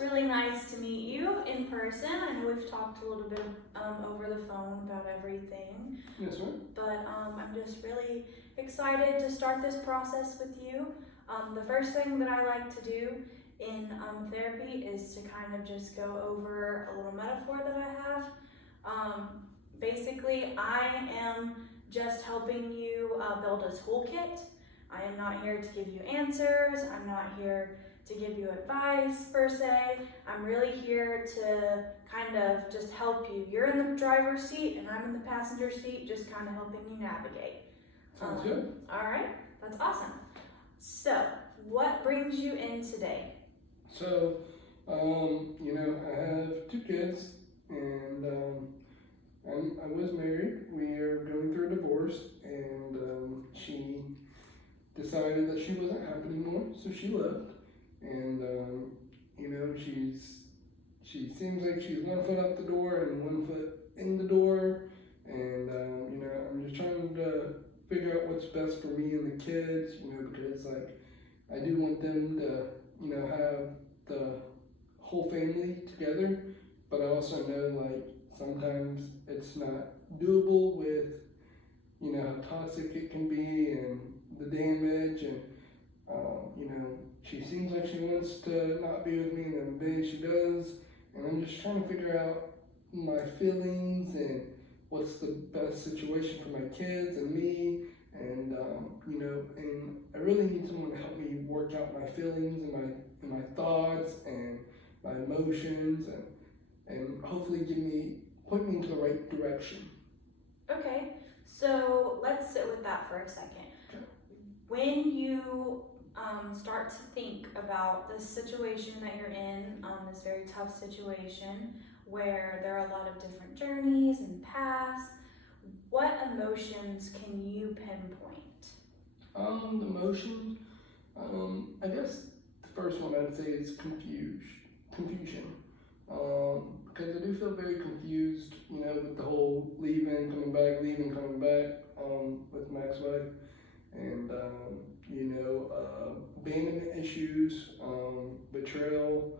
really nice to meet you in person. I know we've talked a little bit over the phone about everything. Yes, ma'am. But I'm just really excited to start this process with you. The first thing that I like to do in therapy is to kind of just go over a little metaphor that I have. Basically, I am just helping you build a toolkit. I am not here to give you answers. I'm not here to give you advice per se. I'm really here to kind of just help you. You're in the driver's seat and I'm in the passenger seat, just kind of helping you navigate. Sounds good. All right, that's awesome. So, what brings you in today? So, I have 2 kids, and I was married. We are going through a divorce, and she decided that she wasn't happy anymore, so she left. And she seems like she's 1 foot out the door and 1 foot in the door, and I'm just trying to figure out what's best for me and the kids, because I do want them to have the whole family together, but I also know sometimes it's not doable with how toxic it can be and the damage, and she seems like she wants to not be with me, and then she does, and I'm just trying to figure out my feelings and what's the best situation for my kids and me, and and I really need someone to help me work out my feelings and my thoughts and my emotions, and hopefully point me into the right direction. Okay, so let's sit with that for a second. Okay. When you start to think about the situation that you're in, this very tough situation where there are a lot of different journeys and paths, what emotions can you pinpoint? The emotions, I guess the first one I'd say is confusion. Because I do feel very confused, with the whole leaving, coming back, with my ex-wife, and abandonment issues, betrayal.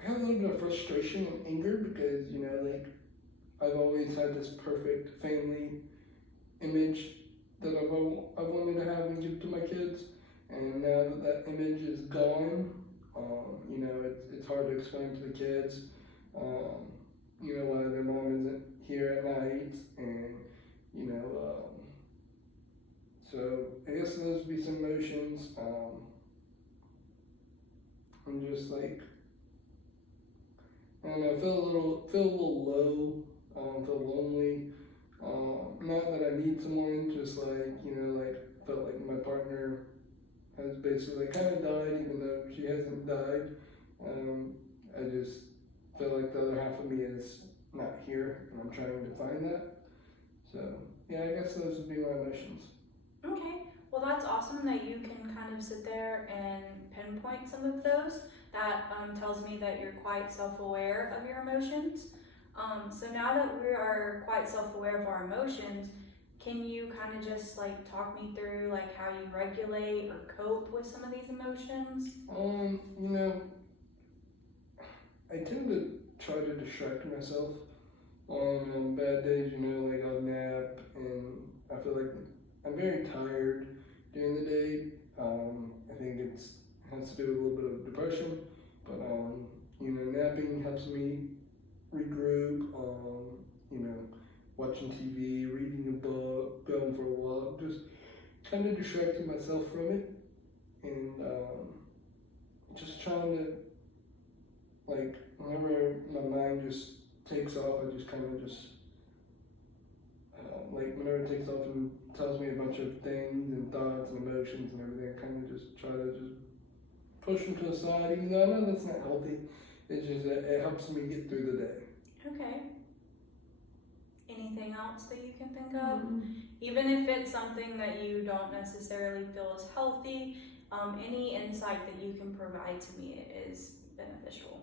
I have a little bit of frustration and anger because, I've always had this perfect family image that I've wanted to have and give to my kids, and now that image is gone, it's hard to explain to the kids, why their mom isn't here at night, and, so I guess those would be some emotions. I'm just I don't know, feel a little low, feel lonely. Not that I need someone, just felt like my partner has basically kind of died, even though she hasn't died. I just feel like the other half of me is not here, and I'm trying to find that. So yeah, I guess those would be my emotions. Okay, well that's awesome that you can kind of sit there and pinpoint some of those. That tells me that you're quite self-aware of your emotions. So now that we are quite self-aware of our emotions, can you kind of just talk me through how you regulate or cope with some of these emotions? I tend to try to distract myself on bad days, I'll nap, and I feel like I'm very tired during the day. I think it has to do with a little bit of depression, but napping helps me regroup, watching TV, reading a book, going for a walk, just kind of distracting myself from it, and just trying to, whenever my mind just takes off, I just kind of whenever it takes off and tells me a bunch of things and thoughts and emotions and everything, I kind of just try to just push them to the side, even though I know that's not healthy. It's just that it helps me get through the day. Okay. Anything else that you can think of? Even if it's something that you don't necessarily feel is healthy, any insight that you can provide to me is beneficial.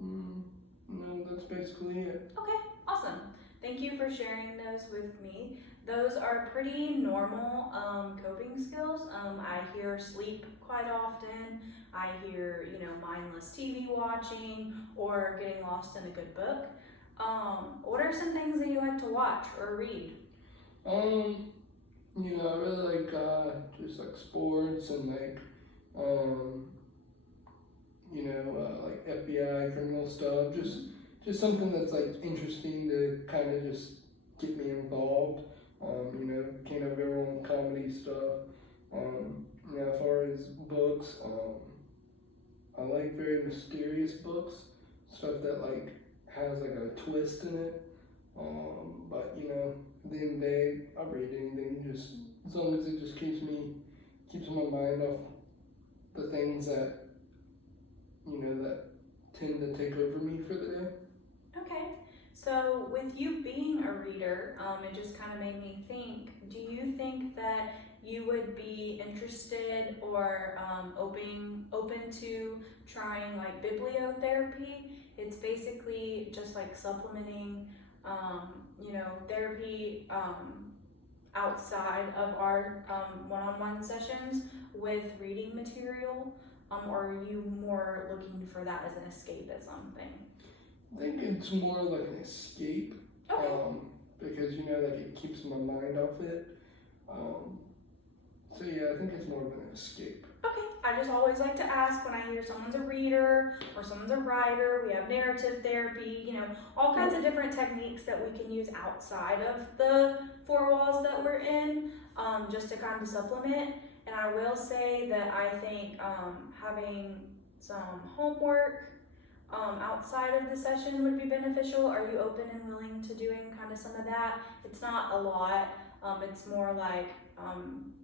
No, that's basically it. Okay, awesome. Thank you for sharing those with me. those are pretty normal coping skills. I hear sleep quite often. I hear, mindless TV watching or getting lost in a good book. What are some things that you like to watch or read? I really like just like sports and like like FBI criminal stuff. Just something that's like interesting to kind of just get me involved. Can't have everyone comedy stuff. As far as books, I like very mysterious books, stuff that like has like a twist in it. But at the end of the day, I'll read anything just as long as it just keeps my mind off the things that that tend to take over me for the day. Okay, so with you being a reader, it just kind of made me think, do you think that you would be interested or open to trying like bibliotherapy? It's basically just like supplementing, therapy outside of our one-on-one sessions with reading material. Or are you more looking for that as an escapism thing? I think it's more like an escape. Okay. Because like it keeps my mind off it. So yeah, I think it's more of an escape. Okay, I just always like to ask when I hear someone's a reader or someone's a writer. We have narrative therapy, all kinds of different techniques that we can use outside of the four walls that we're in, just to kind of supplement. And I will say that I think having some homework outside of the session would be beneficial. Are you open and willing to doing kind of some of that? It's not a lot. It's more like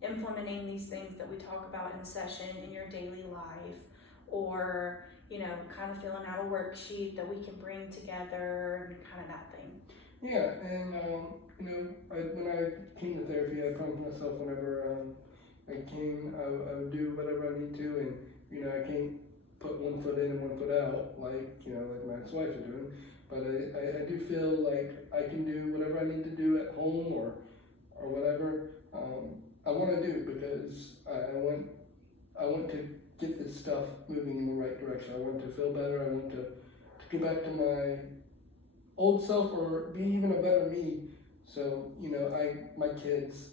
implementing these things that we talk about in session in your daily life, or kind of filling out a worksheet that we can bring together and kind of that thing. Yeah, and when I came to therapy, I promised myself whenever I would do whatever I need to, and I can't put one foot in and one foot out like my ex-wife is doing. But I do feel like I can do whatever I need to do at home or whatever I want to do, because I want to get this stuff moving in the right direction. I want to feel better. I want to get back to my old self or be even a better me. So my kids,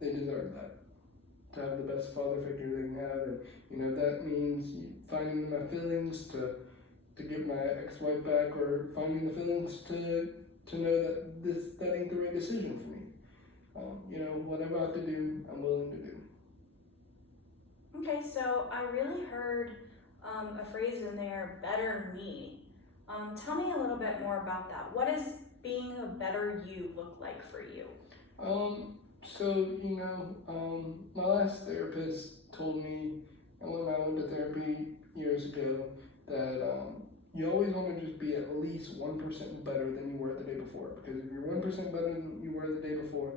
they deserve that, to have the best father figure they can have, and that means finding my feelings to get my ex-wife back, or finding the feelings to know that that ain't the right decision for me. Whatever I have to do, I'm willing to do. Okay, so I really heard a phrase in there, better me. Tell me a little bit more about that. What does being a better you look like for you? My last therapist told me, and when I went to therapy years ago, that you always want to just be at least 1% better than you were the day before. Because if you're 1% better than you were the day before,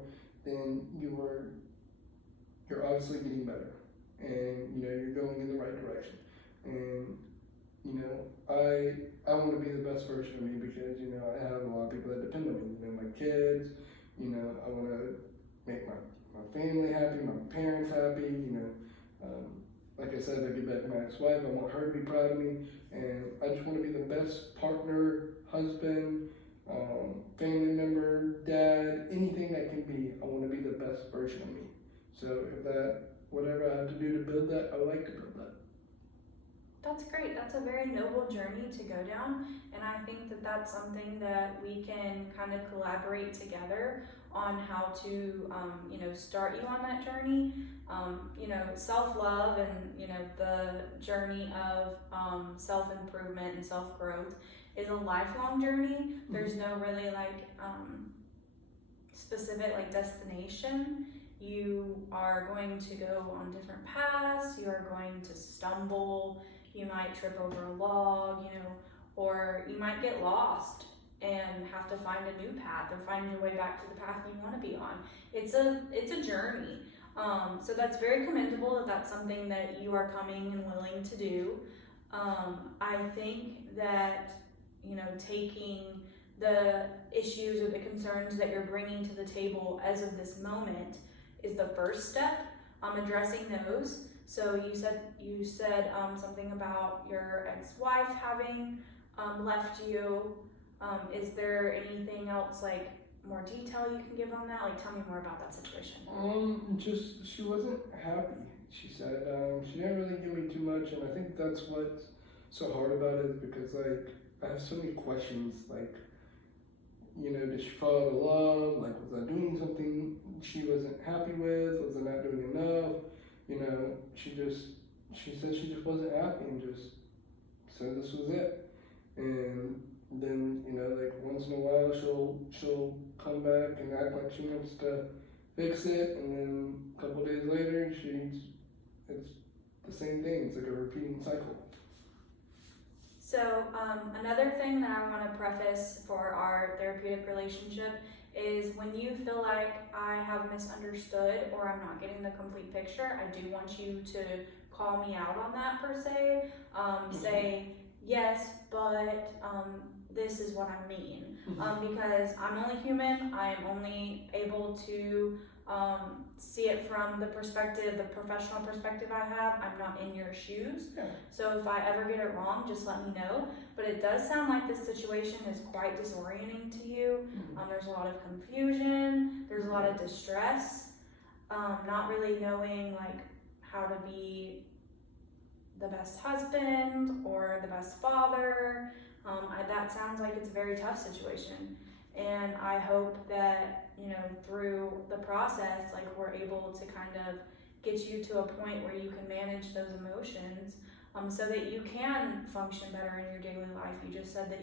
then you're obviously getting better, and you're going in the right direction. And I want to be the best version of me, because I have a lot of people that depend on me. My kids. I want to make my family happy, my parents happy. Like I said, I get back to my ex-wife. I want her to be proud of me, and I just want to be the best partner, husband, family member, dad, anything that can be. I want to be the best version of me. So whatever I have to do to build that, I would like to build that. That's great. That's a very noble journey to go down, and I think that that's something that we can kind of collaborate together on how to, start you on that journey. Self-love and, the journey of self-improvement and self-growth is a lifelong journey. There's no really specific destination. You are going to go on different paths. You are going to stumble. You might trip over a log, or you might get lost and have to find a new path, or find your way back to the path you want to be on. It's a journey. So that's very commendable that that's something that you are coming and willing to do. I think that, taking the issues or the concerns that you're bringing to the table as of this moment is the first step. Addressing those. So you said something about your ex-wife having left you. Is there anything else, like more detail you can give on that? Like, tell me more about that situation. Just she wasn't happy. She said she didn't really give me too much, and I think that's what's so hard about it, is because like I have so many questions. Like, you know, did she fall out of love? Like, was I doing something she wasn't happy with? Was I not doing enough? You know, she said she just wasn't happy and just said this was it. And then, you know, like once in a while she'll come back and act like she wants to fix it, and then a couple days later it's the same thing. It's like a repeating cycle. So another thing that I want to preface for our therapeutic relationship is when you feel like I have misunderstood or I'm not getting the complete picture, I do want you to call me out on that per se. Say, yes, but this is what I mean. Because I'm only human, I am only able to see it from the perspective, the professional perspective I have. I'm not in your shoes. Yeah. So if I ever get it wrong, just let me know. But it does sound like this situation is quite disorienting to you. There's a lot of confusion, there's a lot of distress, not really knowing like how to be the best husband or the best father. That sounds like it's a very tough situation. And I hope that, you know, through the process, like we're able to kind of get you to a point where you can manage those emotions, so that you can function better in your daily life. You just said that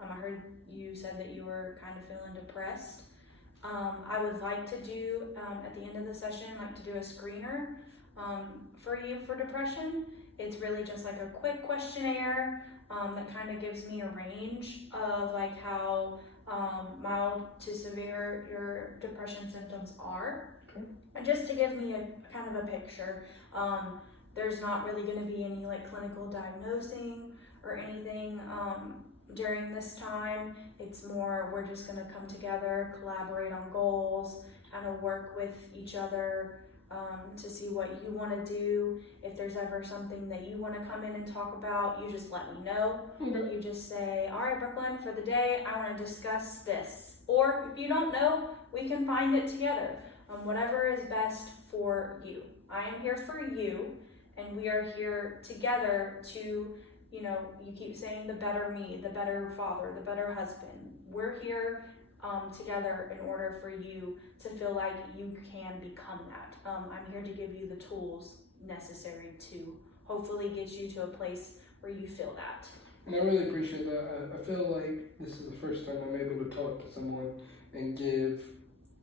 I heard you said that you were kind of feeling depressed. I would like to do, at the end of the session, like to do a screener for you for depression. It's really just like a quick questionnaire that kind of gives me a range of like how mild to severe your depression symptoms are. Okay. And just to give me a kind of a picture. There's not really going to be any like clinical diagnosing or anything during this time. It's more we're just going to come together, collaborate on goals, kind of work with each other to see what you want to do. If there's ever something that you want to come in and talk about, you just let me know. Okay. You just say, all right, Brooklyn, for the day, I want to discuss this. Or if you don't know, we can find it together. Whatever is best for you. I am here for you, and we are here together to, you know, you keep saying the better me, the better father, the better husband. We're here together in order for you to feel like you can become that. I'm here to give you the tools necessary to hopefully get you to a place where you feel that. And I really appreciate that. I feel like this is the first time I'm able to talk to someone and give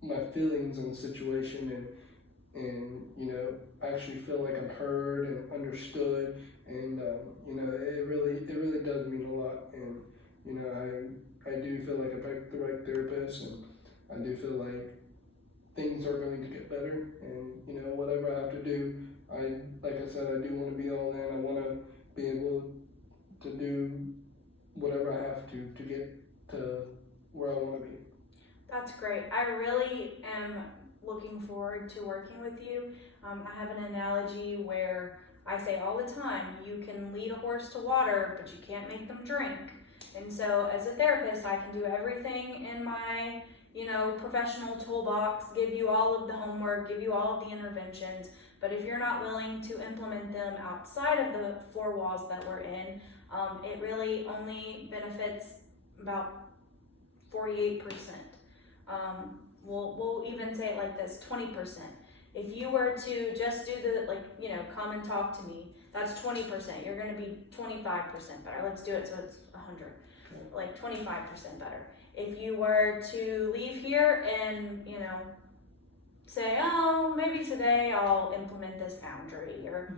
my feelings on the situation, and you know, actually feel like I'm heard and understood, and you know, it really does mean a lot. And you know, I do feel like I picked the right therapist, and I do feel like things are going to get better. And you know, whatever I have to do, like I said, I do want to be all in. I want to be able to do whatever I have to get to where I want to be. That's great. I really am looking forward to working with you. I have an analogy where I say all the time, you can lead a horse to water, but you can't make them drink. And so as a therapist, I can do everything in my, you know, professional toolbox, give you all of the homework, give you all of the interventions. But if you're not willing to implement them outside of the four walls that we're in, it really only benefits about 48%. We'll even say it like this, 20%. If you were to just do the, like, you know, come and talk to me, that's 20%. You're going to be 25% better. Let's do it so it's 100. Okay. Like 25% better. If you were to leave here and, you know, say, oh, maybe today I'll implement this boundary, or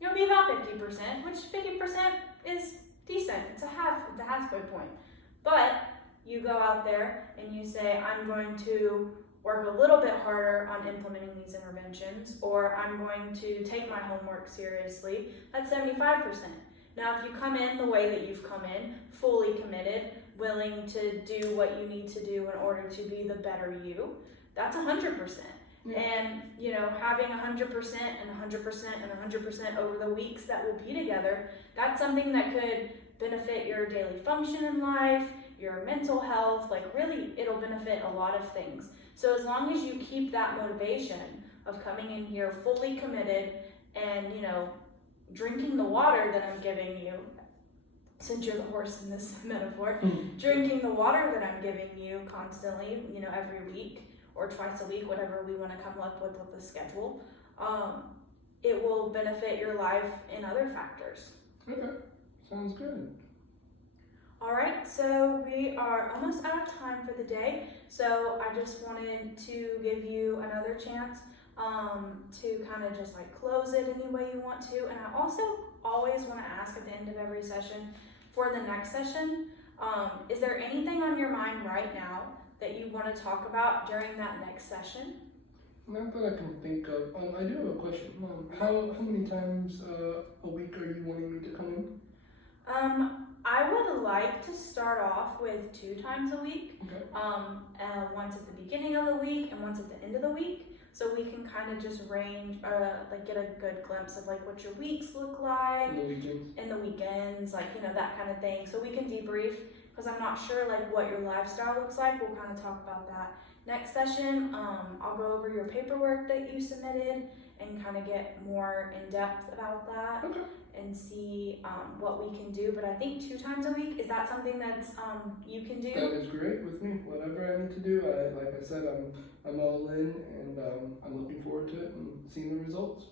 you'll be about 50%, which 50% is decent. It's a halfway point. But you go out there and you say, I'm going to work a little bit harder on implementing these interventions, or I'm going to take my homework seriously. That's 75%. Now, if you come in the way that you've come in, fully committed, willing to do what you need to do in order to be the better you, that's 100%. Yeah. And, you know, having 100% and 100% and 100% over the weeks that we'll be together, that's something that could benefit your daily function in life, your mental health, like really it'll benefit a lot of things. So as long as you keep that motivation of coming in here fully committed and, you know, drinking the water that I'm giving you, since you're the horse in this metaphor, drinking the water that I'm giving you constantly, you know, every week or twice a week, whatever we want to come up with the schedule, it will benefit your life in other factors. Okay, sounds good. All right, so we are almost out of time for the day, so I just wanted to give you another chance to kind of just like close it any way you want to. And I also always want to ask at the end of every session for the next session, is there anything on your mind right now that you want to talk about during that next session? Not that I can think of. I do have a question. How many times a week are you wanting me to come in? I would like to start off with 2 times a week. Okay. Once at the beginning of the week and once at the end of the week. So we can kind of just range, like get a good glimpse of like what your weeks look like. On the weekends? In the weekends, like, you know, that kind of thing. So we can debrief, because I'm not sure like what your lifestyle looks like. We'll kind of talk about that next session. I'll go over your paperwork that you submitted and kind of get more in depth about that. Okay. And see what we can do. But I think 2 times a week, is that something that's you can do? That is great with me. Whatever I need to do, like I said, I'm all in, and I'm looking forward to it and seeing the results.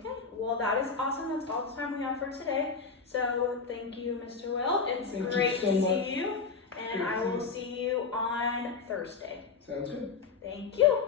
Okay, well that is awesome. That's all the time we have for today. So thank you, Mr. Will. It's Thank you great so to much. see you, and Great I to will see see you on Thursday. Sounds good. Thank you.